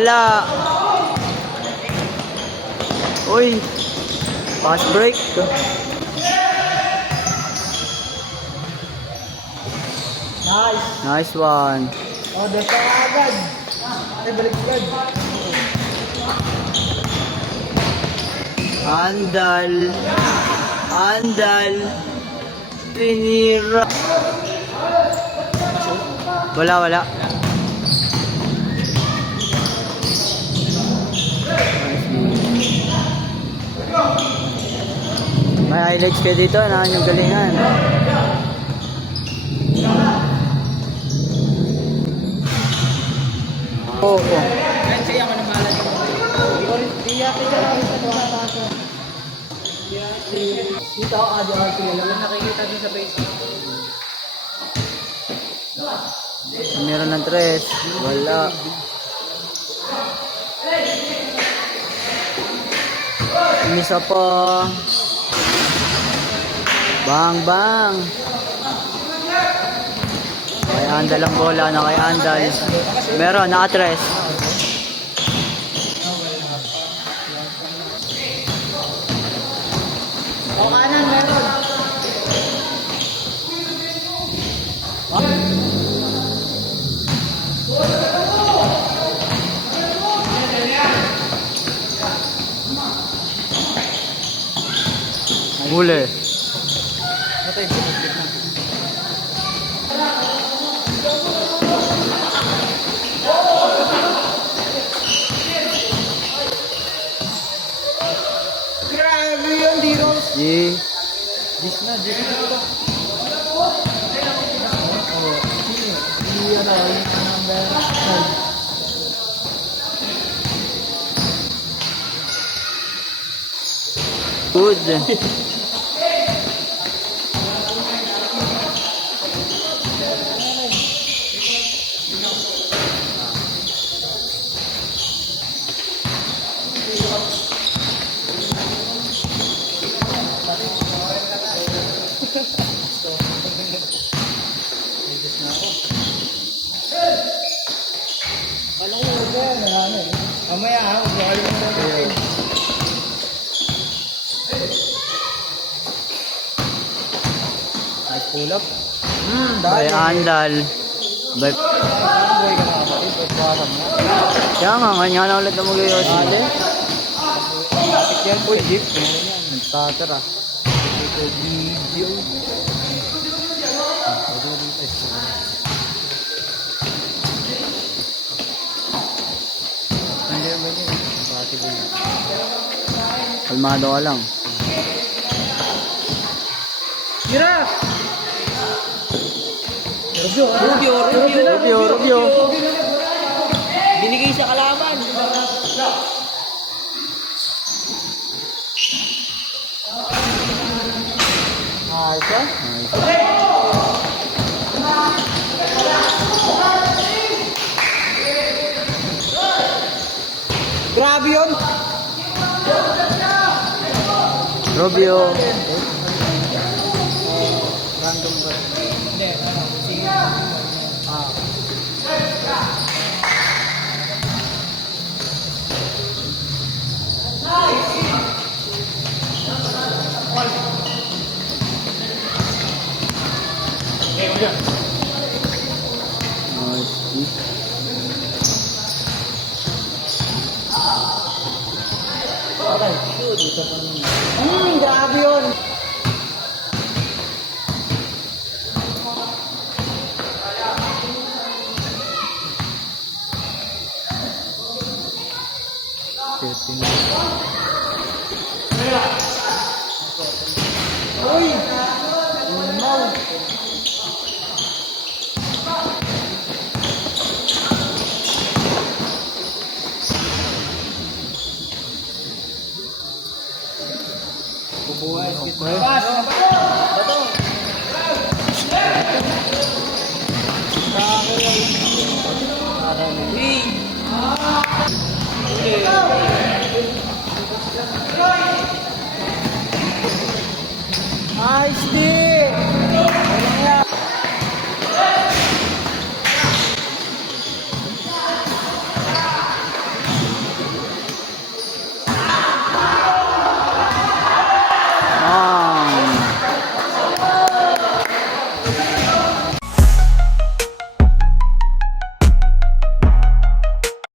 Wala. Uy. Fast break. Nice. Nice one. Oh, dito agad. Ay, balik-balik. Andal. Andal. Tinira. Wala, wala. May highlights ka dito na yung galingan. Oo. Kasi ako na bahala dito. Di yata ito. Dito ako adyo sila. Nakikita din sa Facebook. Meron ng tres. Wala. Isa pa. Bang bang. Kay Andal ang bola na kay Andal. Meron, naka-tres. O kanan, meron. Huli. Matay, bisit na. Grabe yun, Diros. G. Dis na ito. Oh, hindi ano, number 5. Good. Alam mo ba yan? Mamaya ha, magkakalim mo natin. Nice pull up. Kay Andal. By... Buhay ka na kapatid, pagbawasan mo. Kaya nga, kanya na ulit na mag-ios. Dali. Kapit yan po, jeep. Nagtatara. Ito video. Kalmado ka lang. Tira! Rubio. Rubio. Binigay sa kalaban. Ito? Grabe yun! Rubio. Random ba? Hindi, ano? Grabe yun! Uy! Umaw! Bubuhay. Pas! Bato! Sa akin lang.